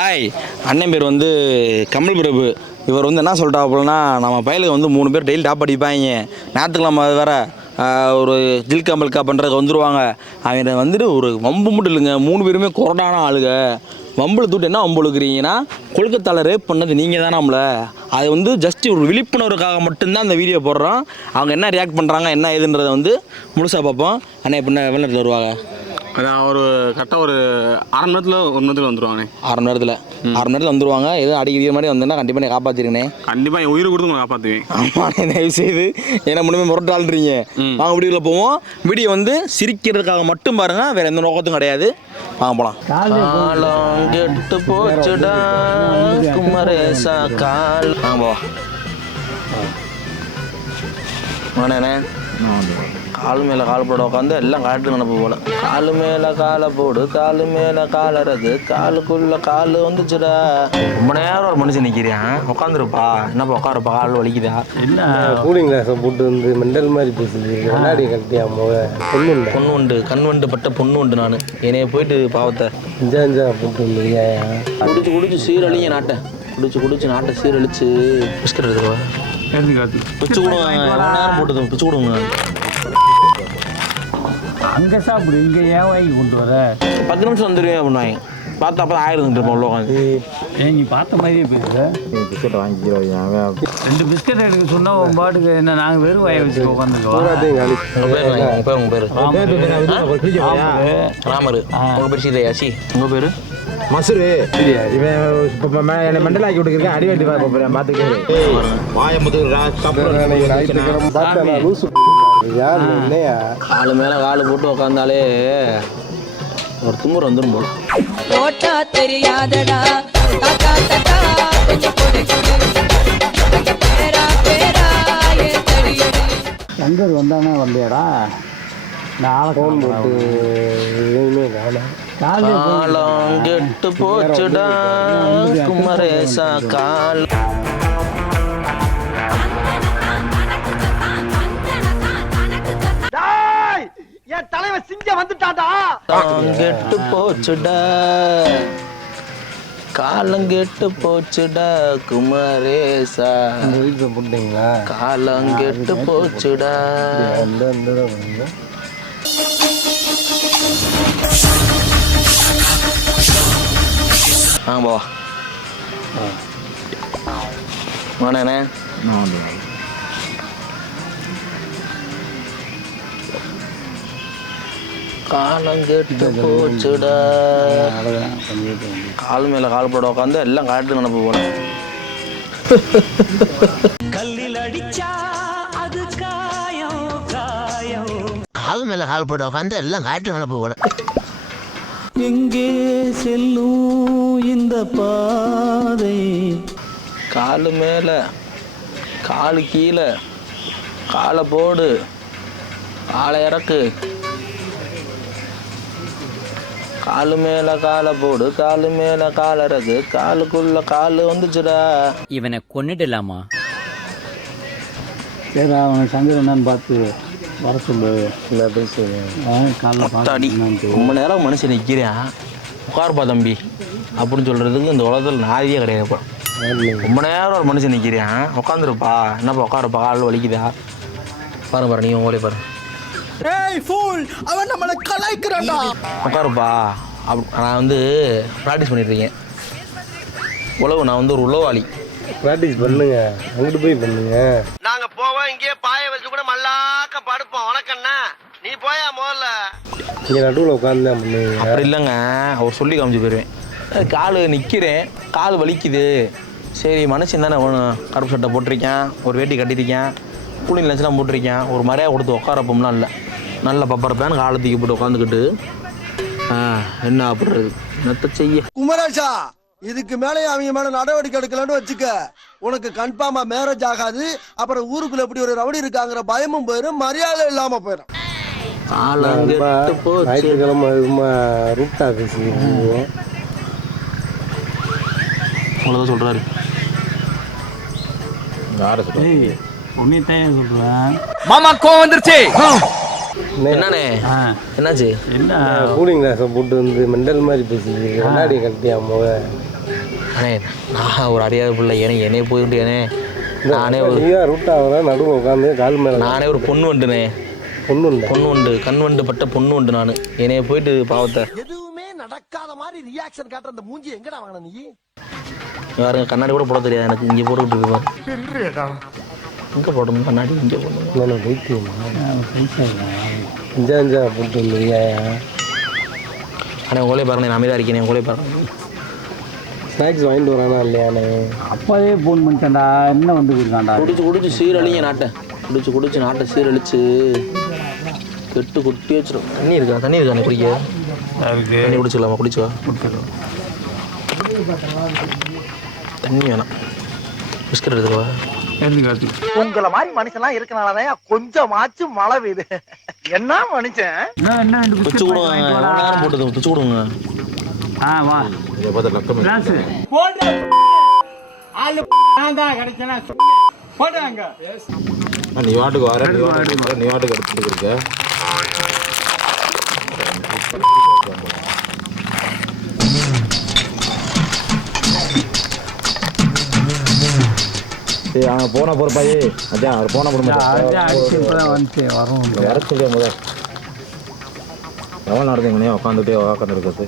Hi, அண்ணன் பேர் வந்து கமல் பிரபு. இவர் வந்து என்ன சொல்லிட்டா அப்படின்னா, நம்ம பையலுக்கு வந்து 3 பேர் டெய்லி டாப் அடிப்பாங்க. ஞாயிற்றுக்கிழமை வேறு ஒரு ஜில்கா மல்கா பண்ணுறதுக்கு வந்துடுவாங்க. அவங்க வந்துட்டு ஒரு வம்பு மட்டும் இல்லைங்க, 3 பேருமே கொரடான ஆளுங்க. வம்பில் தூட்டு என்ன வம்பு இழுக்கிறீங்கன்னா, கொல்கத்தாவில் ரேப் பண்ணது நீங்கள் தானே நம்மளை. அது வந்து ஜஸ்ட் ஒரு விழிப்புணர்வுக்காக மட்டும்தான் அந்த வீடியோ போடுறோம். அவங்க என்ன ரியாக்ட் பண்ணுறாங்க என்ன ஏதுன்றதை வந்து முழுசாக பார்ப்போம். அண்ணா எப்படின்னா எவ்வளோ நேரத்தில் வருவாங்க? அதான் ஒரு கரெக்டாக ஒரு 1/2 மணி நேரத்தில் 1 மணி நேரத்தில் வந்துடுவாங்கண்ணே. 1/2 மணி நேரத்தில் வந்துடுவாங்க. எதுவும் அடிக்கிற மாதிரி வந்தேன்னா கண்டிப்பாக நான் காப்பாற்றிருக்கேனே. கண்டிப்பாக என் உயிரை கொடுத்து உங்களை காப்பாற்றுவேன். ஆமாம், தயவு செய்து ஏன்னா முன்னமே முரட்டாள்றீங்க. வாங்க வீடியோவில் போவோம். வீடியோ வந்து சிரிக்கிறதுக்காக மட்டும் பாருங்கள், வேறு எந்த நோக்கத்தும் கிடையாது. வாங்க போகலாம். காலம் கெட்டு போச்சுடா குமரேசா கால். வாங்க போவா வாண்ணே. காலு மேலே கால் போட உட்காந்து எல்லாம் காட்டு நினப்பு போல. காலு மேலே காலை போடு, காலு மேலே காலறது, காலுக்குள்ள கால் வந்துச்சுடா. ரொம்ப நேரம் ஒரு மனுஷன் நிற்கிறான். உட்காந்துருப்பா, என்னப்பா உட்காருப்பா, கால் வலிக்குதா? என்ன கூலிங் கிளாஸை போட்டு வந்து மெண்டல் மாதிரி பேசுது. கண்ணாடி கட்டியா பொண்ணு உண்டு, கண் வண்டு பட்ட பொண்ணு உண்டு. நான் என்னைய போயிட்டு பாவத்தை அஞ்சா போட்டு வந்து குடிச்சு சீரழிங்க நாட்டை. குடிச்சு நாட்டை சீரழிச்சு பிஸ்கட் எடுத்துருவா. பிச்சு கொடுங்க, நேரம் போட்டது பிச்சு கொடுங்க. அங்கே சாப்பிடு, இங்கே ஏன் வாங்கி கொண்டு வர? 10 நிமிஷம் வந்துடுவேன் அப்படின்னாங்க. பார்த்தா அப்போ ஆயிரம் இருப்போம் உள்ள உட்காந்து. நீ பார்த்த மாதிரியே பேசுற. பிஸ்கெட் வாங்கிக்கிறோம். 2 பிஸ்கட் எடுக்க சொன்னா உன் பாட்டுக்கு என்ன, நாங்கள் வெறும் வாயை வச்சு உட்காந்துருக்கோம். உங்கள் பேர் ராமர். உங்கள் பேர் சீதையாச்சி. உங்கள் பேர் மசூரு. இவன் இப்போ என்னை மெண்டல் ஆக்கி விட்டுருக்கேன். அடிவாட்டி போகிறேன் பார்த்துக்கிறேன். காலு மேலே காலு போட்டு உக்காந்தாலே ஒரு தும்புர் வந்துடும் போல. போட்டா தெரியாதடா தாத்தா தாத்தா கொஞ்சம் கொடு கொடு பேரா பேரா ஏ தடியடி. சங்கர் வந்தானா வரலையாடா? நான் ஃபோன் போட்டு காலம் கெட்டு போச்சுடா குமரேசா கால். என் தலைவன் சிங்க வந்துட்டாடா. கெட்டு போச்சுடா, காலம் கெட்டு போச்சுடா குமரேசா. வீட்டில் போட்டீங்களா? காலம் கெட்டு போச்சுடா. ஆ போ வாண்ணே. காலம் கெட்டு போச்சுடா. கால் மேலே கால் போட உட்காந்து எல்லாம் காட்டு நினப்பு போல. கல்லில் அடிச்சா அது காயம் காயம். கால் மேல கால் போட உட்காந்து எல்லாம் காட்டு நினப்பு போல. எங்கே செல்லும் இந்த பாதை? காலு மேலே காலு கீழே, காலை போடு, காலை இறக்கு. காலு மேலே காலை போடு, காலு மேலே கால் இறக்கு, காலுக்குள்ள கால் வந்துச்சுடா. இவனை கொன்னுடலாமா? சரி, அவன் சங்கர் என்னன்னு பார்த்து வர சொல்லு. இல்லை அத்தாடி, ரொம்ப நேரம் மனுஷன் நிற்கிறேன். உட்காருப்பா தம்பி அப்படின்னு சொல்கிறதுக்கு இந்த உலகத்தில் நாதியே கிடையாதுப்பா. ரொம்ப நேரம் ஒரு மனுஷன் நிற்கிறேன். உட்காந்துருப்பா, என்னப்பா உட்காருப்பா, கால் வலிக்குதா? பாரு நீ உங்களே பாரு. அவன் நம்மளை கலாய்க்கிறான்டா. உட்காருப்பா. நான் வந்து ப்ராக்டிஸ் பண்ணிட்டுருக்கேன். உழவு, நான் வந்து ஒரு உழவாளி. ப்ராக்டிஸ் பண்ணுங்க, அங்கிட்டு போய் பண்ணுங்க. நாங்க போவோம், இங்கே பாய வச்சு கூட மல்லாக்க படுப்போம். வணக்கண்ணா, நீ போயா முதல்ல. இங்கே நடுவில் உட்காந்து பண்ணுங்க. அப்படி இல்லைங்க, அவர் சொல்லி காமிச்சு போயிடுவேன். கால் நிற்கிறேன், கால் வலிக்குது. சரி, மனுஷன் தானே வேணும். கருப்பு சட்டை போட்டிருக்கேன், ஒரு வேட்டி கட்டியிருக்கேன், கூலிங் லென்ஸ்லாம் போட்டிருக்கேன். ஒரு மரியாதை கொடுத்து உட்காரப்போம்லாம் இல்லை. நல்ல பப்பரப்பேன் காலத்துக்கு போட்டு உட்காந்துக்கிட்டு என்ன அப்படிறது என்னத்த செய்ய. குமரேஷா, இதுக்கு மேலே அவங்க மேல நடவடிக்கை எடுக்கலன்னு வச்சுக்க, உனக்கு கன்ஃபார்மா மேரேஜ் ஆகாது. அப்புறம் ஊருக்குள்ள எப்படி ஒரு ரவுடி இருக்காங்கிற பயமும் போயிடும், மரியாதை இல்லாம போயிடும். ஞாயிற்றுக்கிழமை ரூட் ஆஃபீஸ் அவ்வளோதான் சொல்கிறாரு. உன்னைத்தான் சொல்கிறேன். மாமா கோவம் வந்துருச்சு. என்னண்ணே என்னாச்சு? என்ன கூலிங் கிளாஸை போட்டு வந்து மெண்டல் மாதிரி பேசுது. கண்ணாடி கட்டியா அண்ணே நான் ஒரு அறியாத பிள்ளை என்னையே போயிட்டு நானே ஒரு நீதான் ரூட் ஆகிற நடுவு உட்காந்து கால் மேலே நானே ஒரு பொண்ணு வந்துனே பொண்ணு உண்டு கண் வண்டு பட்ட பொண்ணு உண்டு நான் என்னைய போயிட்டு பாவத்தை எதுவுமே நடக்காத மாதிரி ரியாக்ஷன் காட்டுற அந்த மூஞ்சி எங்கடா வாங்கின நீ யாருங்க கண்ணாடி கூட போட தெரியாது எனக்கு இங்கே போட்டுக்கிட்டு இருக்கோம் இங்கே போடணும் கண்ணாடி இங்கே போடணும் அஞ்சா போட்டு வந்துருக்கியா ஆனால் உங்களே பாருங்க நான் அமைதியாக இருக்கேன் உங்களே பாருங்க ஸ்நாக்ஸ் வாங்கிட்டு வரானா இல்லையானே அப்போதே ஃபோன் பண்ணிட்டேன்டா என்ன வந்து இருக்காண்டா குடிச்சு சீரழிங்க நாட்டை குடிச்சு நாட்டை சீரழிச்சு கெட்டு குட்டி வச்சிடும் தண்ணி இருக்கா குடிக்க தண்ணி குடிச்சிக்கலாமா குடிச்சுவா தண்ணி வேணாம் பிஸ்கட் எடுத்துக்கவா உங்களை மாதிரி மனுஷன்லாம் இருக்கனாலதான் கொஞ்சமாச்சும் மழை பெய்யுது என்ன மனுஷன் பிச்சு கொடுங்க போட்டது பிச்சு கொடுங்க வா இதை பார்த்து லக்கம் நீ வாட்டுக்கு வர நீ வாட்டுக்கு எடுத்துட்டு இருக்க சரி அவங்க போன பொறுப்பாயே அதான் அவர் போன வந்துட்டு வரும் வேற சொல்லியா முதல் எவ்வளோ நடந்தீங்கண்ணே உட்காந்துருக்கிறது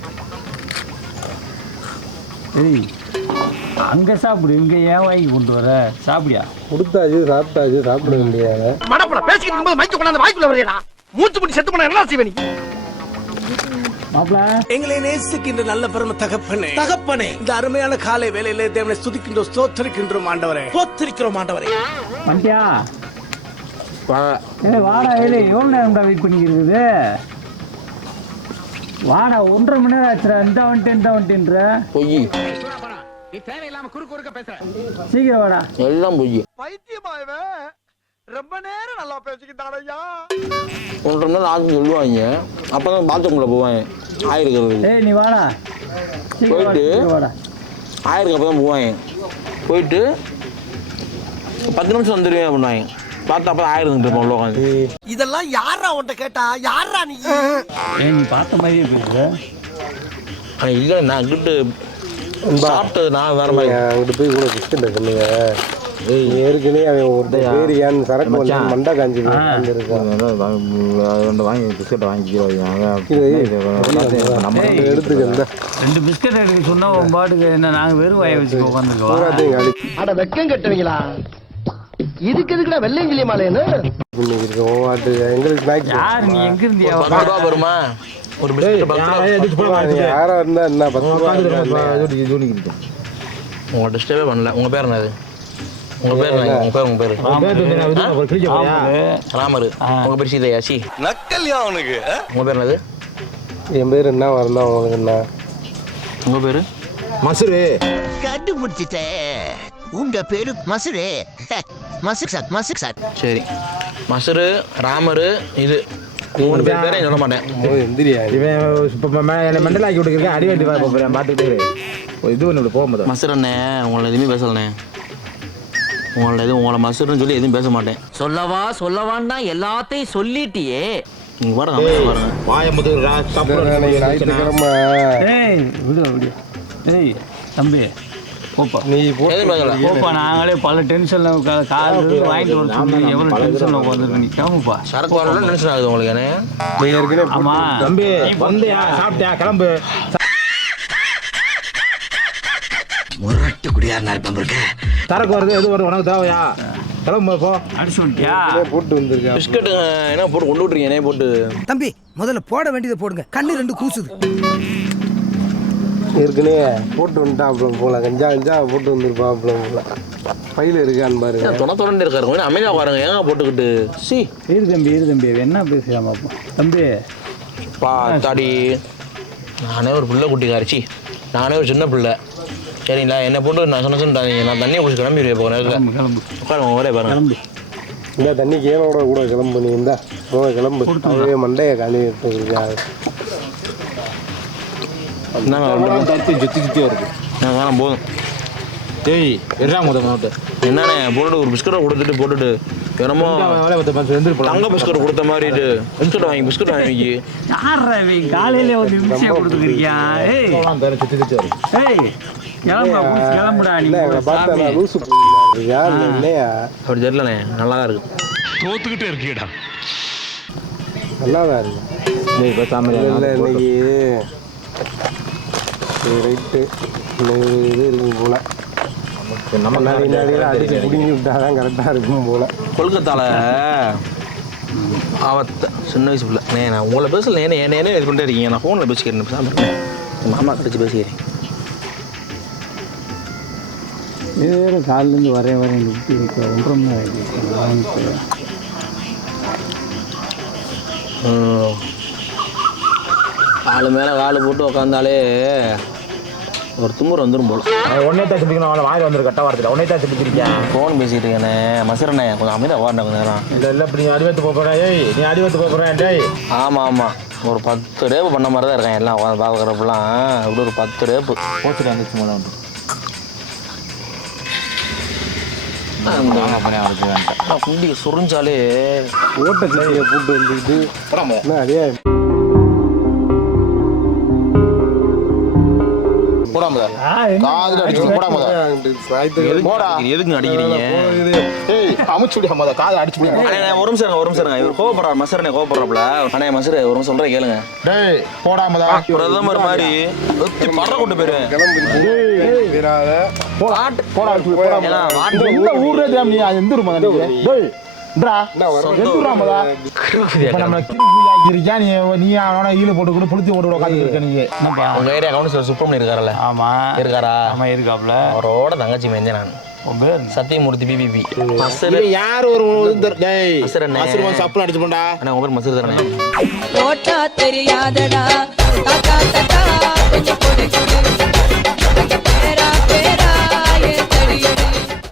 ஏய் அங்கே சாப்பிடு இங்கே ஏன் வாங்கி கொண்டு வர சாப்பிடியா கொடுத்தாச்சு சாப்பிட வேண்டியது மடப்பட பேசிக்கிட்டு இருக்கும்போது மைக்கு கொண்டாந்து வாய்க்குள்ள வரையடா மூச்சு முடி செத்து போனா என்ன செய்வே நீ மாப்பிள எங்களை நேசிக்கின்ற நல்ல பெரும தகப்பனே இந்த அருமையான காலை வேலையிலே தேவனை ஸ்துதிக்கின்றோம் ஸ்தோத்திரிக்கின்றோம் ஆண்டவரே ஸ்தோத்திரிக்கிறோம் ஆண்டவரே வந்துட்டியா வாடா ஏழு எவ்வளோ நேரம்டா வெயிட் பண்ணிக்கிறது வாடா 1.5 மணி நேரம் ஆச்சுடா இந்த வந்துட்டேன்ற பொய் சீக்கிரம் வாடா எல்லாம் பொய் பைத்தியமாயவன் ரொம்ப நேரம் நல்லா பேசிக்கிட்டாடையா 1.5 மணி நேரம் ஆச்சு சொல்லுவாங்க அப்போ தான் பாத்ரூமில் போவாங்க ஆயிருக்கிறது ஏய் நீ வாடா போயிட்டு வாடா ஆயிருக்கு அப்போ தான் போவாங்க போயிட்டு 10 நிமிஷம் வந்துடுவேன் அப்படின்னாங்க பார்த்தா அப்போ தான் ஆயிரம் இருப்போம் உள்ள உட்காந்து இதெல்லாம் யாரா உன்ட்ட கேட்டா யாரா நீ நீ பார்த்த மாதிரியே பேசுற ஆனால் இல்லை நான் கிட்ட சாப்பிட்டது நான் வேற மாதிரி அங்கிட்டு போய் கூட பிஸ்கட் சொல்லுங்க ஏற்கனவே அவன் ஒருத்தர் பேர் ஏன் சரக்கு மண்டா காஞ்சி இருக்கான் ரெண்டு வாங்கி பிஸ்கட்டை வாங்கிக்கிறோம் நம்ம எடுத்துக்க 2 பிஸ்கட் எடுக்க சொன்னா உன் பாட்டுக்கு என்ன நாங்கள் வெறும் வாயை வச்சு உட்காந்துருக்கோம் அட வெக்கம் கட்டுவீங்களா இதுக்கு எதுக்குடா வெள்ளையங்கிலி மாலைன்னு எங்களுக்கு ஸ்நாக்ஸ் யார் நீ எங்க இருந்தியா 10 ரூபா வருமா ஒரு பிஸ்கட் யாரா இருந்தா என்ன 10 ரூபா உங்களை டிஸ்டர்பே பண்ணல உங்கள் பேர் என்னது உங்கள் பேர் என்ன உங்கள் பேர் ராமர் உங்கள் பேர் சீதையா சி நக்கல்யா அவனுக்கு உங்கள் பேர் என்னது என் பேர் என்ன வரணும் உங்களுக்கு என்ன உங்கள் பேர் மசுரு கண்டுபிடிச்சிட்டே உங்க பேரு மசுரே மசுக் சார் சரி மசுரு ராமரு இது 3 பேரை சொல்ல மாட்டேன் எந்திரியா இவன் இப்போ என்னை மெண்டல் ஆக்கி விட்டுருக்கேன் அடி வெட்டி போகிறேன் பார்த்துக்கிட்டே இது ஒன்று போகும்போது மசுரண்ணே உங்களை எதுவுமே பேசலண்ணே உங்களை மசுருன்னு சொல்லி எதுவும் பேச மாட்டேன் சொல்லவான்னா எல்லாத்தையும் சொல்லிட்டியே நீங்கள் பாருங்க பாருங்க வாயம்புதுரா ஞாயிற்றுக்கிழமை ஏய் விடு ஏய் தம்பி போப்பா நீ எதுவும் பேசல போப்பா நாங்களே பல டென்ஷனில் கால் வாங்கிட்டு வர சொல்லி எவ்வளோ டென்ஷனில் உட்காந்துருக்க நீ கிளம்புப்பா சரக்கு வரலாம் டென்ஷன் ஆகுது உங்களுக்கு என்ன ஏற்கனவே ஆமா தம்பி வந்தியா சாப்பிட்டியா கிளம்பு முரட்டு குடியாரனா இருப்பேன் இருக்க சரக்கு வருது எது வருது உனக்கு தேவையா கிளம்பு போ அடிச்சு விட்டியா போட்டு வந்திருக்கேன் பிஸ்கட் என்ன போட்டு கொண்டு விட்றீங்க என்ன போட்டு தம்பி முதல்ல போட வேண்டியதை போடுங்க கண்ணு 2 கூசுது ஏற்கனவே போட்டு வந்துட்டான் அப்புறம் போல கஞ்சா போட்டு வந்திருப்பான் அப்புறம் போல பையில இருக்கான்னு பாருங்க தொடர்ந்து இருக்காரு கொஞ்சம் அமைதியாக பாருங்க ஏங்க போட்டுக்கிட்டு சி இரு தம்பி என்ன பேசுகிறான் பாப்பா தம்பி தாடி நானே ஒரு பிள்ளை குட்டிக்காரிச்சி நானே ஒரு சின்ன பிள்ளை சரிங்களா என்னை போட்டு நான் சொன்னாதீங்க நான் தண்ணியை குடிச்சு கிளம்பிடுவேன் இப்போ நேரத்தில் கிளம்பு உட்காருங்க ஒரே பாருங்க கிளம்பு இந்த தண்ணி கேனோட கூட கிளம்பு நீ இருந்தா கிளம்பு அதுவே மண்டையை காலி எடுத்துருக்காரு சுத்தி வருது நான் வேணாம் போதும் டேய் எறா முதல்ல என்னண்ணே போட்டுட்டு ஒரு பிஸ்கட்டை கொடுத்துட்டு போட்டுட்டு என்னமோ தங்க பிஸ்கட் கொடுத்த மாதிரிட்டு பிஸ்கட் வாங்கி யார் காலையில ஒரு நிமிஷம் கொடுத்துருக்கியா ஏய் சுத்தி வருது ஏய் கிளம்புடா நீ என்ன எங்களை பார்த்தா சாமி. நான் லூசு இருக்கியா இல்லையா? அப்படி தெரியலண்ணே நல்லா தான் இருக்கு. தோத்துக்கிட்டே இருக்கியடா. நல்லா தான் இருக்கு. இப்போ சாமி இல்லை இன்னைக்கு ரைட்டு இது இருக்கும் போல. நம்ம நிறைய அடிச்சு பிடிங்கி விட்டாதான் கரெக்டாக இருக்கும் போல. கொல்கத்தால சின்ன வயசு பிள்ளை நான் உங்களை பேசல என்ன இது பண்ணிட்டே இருக்கீங்க. நான் ஃபோனில் பேசிக்கிறேன் சாப்பிட்றேன். மாமா கடிச்சு பேசிக்கிறேன். வேறு காலிலேருந்து வரேன் விட்டு 1.5 மணி நேரம் காலு மேலே காலு போட்டு உக்காந்தாலே ஒரு தும்முர் வந்துடும் போல. ஒன்னே தான் சொல்லிக்கணும். அவனை வாயில் வந்துரு கட்ட வாரத்தில் ஒன்னே தான் சொல்லிச்சிருக்கேன். ஃபோன் பேசிகிட்டு இருக்கேண்ணே. மசரண்ணே கொஞ்சம் அமைதியாக வாடின கொஞ்சம் நேரம். இல்லை இப்படி நீ அடிவத்து போகிறேன். ஏய் நீ அடிவத்து போகிறேன் டேய். ஆமாம் ஒரு 10 ரேப்பு பண்ண மாதிரி தான் இருக்கேன். எல்லாம் உட்காந்து பார்க்குறப்பெல்லாம் இப்படி ஒரு 10 ரேப்பு போச்சுட்டு வந்துச்சு மேலே வந்து குண்டி சுரிஞ்சாலே ஓட்ட சட்டியை போட்டு வந்துக்கிட்டு நிறைய எதுக்கு அடிக்கிறீங்க? ஒரு நிமிஷம் இவர் கோவப்படுறாரு. மசரனே கோவப்படுறாப்ல. அண்ணே மசரு ஒரு நிமிஷம் சொல்றேன் கேளுங்க. பிரதமர் மாதிரி பற கொண்டு போயிரு. உங்க ஏரியா கவுன்சிலர் சுப்பிரமணியம் இருக்காருல்ல? ஆமா இருக்காரா? ஆமா இருக்காப்ல. அவரோட தங்கச்சி மேஞ்சேன் நான். சத்தியமூர்த்தி பிபிபி. யார் ஒரு சப்பு அடிச்சு போண்டா. உங்க பேர் மசூர் தானே? போட்டா தெரியாதடா தாத்தா தாத்தா கொஞ்சம் கொடு கொடு அங்க பேரா